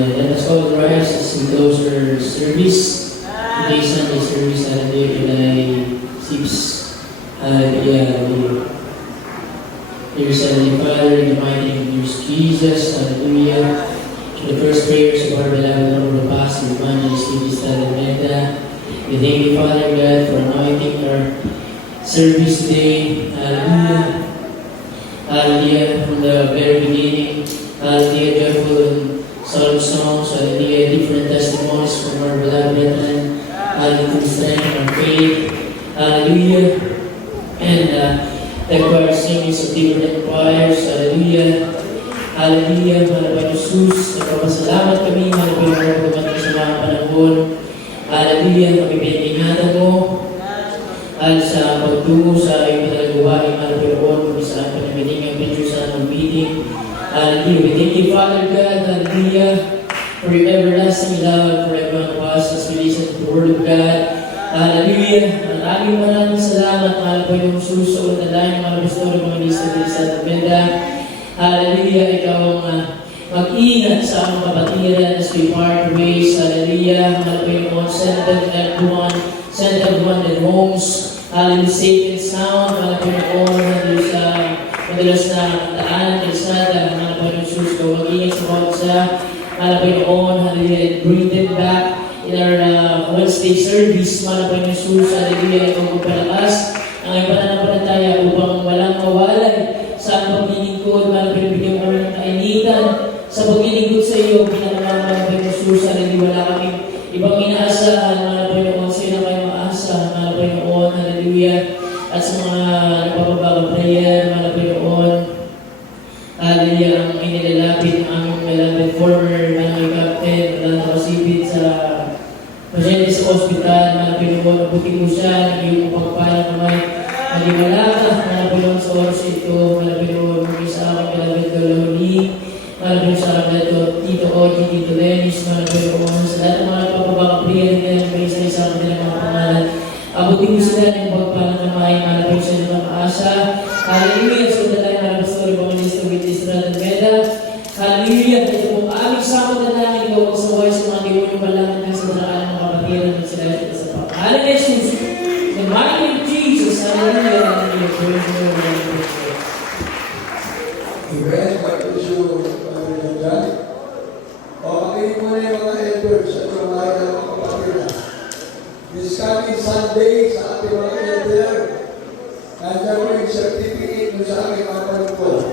Let us all rise as we close our service. Today's Sunday service, hallelujah, July 6. Hallelujah. Dear Heavenly Father, in the mighty name of Jesus, hallelujah. To the first prayers of our beloved Lord, Pastor Evangelist Luis Talameda, we thank you, Father God, for anointing our service today. Hallelujah. Hallelujah. From the very beginning, hallelujah, joyful solemn songs, hallelujah, different testimonies from our beloved brethren, hallelujah, to strengthen our faith, hallelujah, and the choir singings of different choirs, hallelujah, hallelujah, mahal pa Jesus, nagpapasalamat kami, mahal pa yung mga dumating sa mga panahon, hallelujah, kami pinag-ingatan mo, at sa pagtungo sa iyong pinagawain, mahal pa yung kung saan panamiting ang picture sa anong meeting. Hallelujah. We thank you, Father God, hallelujah, for your everlasting love for every one of us as we listen to the Word of God. Hallelujah. Maraming salamat, mahal po yung suso at alayin, mga pastor, mga lisa din sa Tabenda. Hallelujah. Ikaw ang mag-ingat sa aming kapatiran as we part ways. Hallelujah. Mahal po yung send everyone in homes. Hallelujah. Safe and sound. Mahal po yung hallelujah sa madalas na daan, kalsada, mga Panginoon Jesus, ko mag-ingat sa bawat isa, mga Panginoon, hallelujah, and bring them back in our Wednesday service, mga Panginoon Jesus, hallelujah, ikaw magpalakas ang iyong pananampalataya upang walang mawalay sa paglilingkod, mga Panginoon, bigyan kami ng kainitan sa paglilingkod sa iyo, pinanamang mga Panginoon Jesus, hallelujah, wala kaming ibang inaasahan, mga Panginoon, sa iyo na kayo maasa, mga Panginoon, hallelujah, at sa mga nagpapabago prayer, mga Panginoon, hallelujah, ang inilalapit ng aming beloved former Manang Captain, na nakasipit sa pasyente sa ospital, mga Panginoon, mabuti mo siya, naging upagpalang naman, malimalaka, mga Panginoon, sa oras ito, mga Panginoon, maging sa aming beloved Doloni, mga Panginoon, sa aming Tito Oji, Tito Dennis, mga Panginoon, sa lahat ng mga nagpapabago prayer nila, may isa-isa kanilang mga pangalan, abutin mo sila ng pagpalang naman, malapit sa ng maasa. Hallelujah! So na tayo na pastor, Evangelist with Israel and Meda. Hallelujah! Ito po aming sakot na namin ikaw magsaway sa mga diwonyong balangin ng sa daraan ng kapatiran ng sila sa pangalan ni Jesus. In the mighty name of Jesus. Hallelujah! Hallelujah! Praise the Lord. Amen. Pag-isyo ng dyan. O, makinig mo na yung mga elders at yung mga kapatiran. This coming Sunday sa ating mga elder, nandiyan mo yung certificate mo sa aking mga panagpo.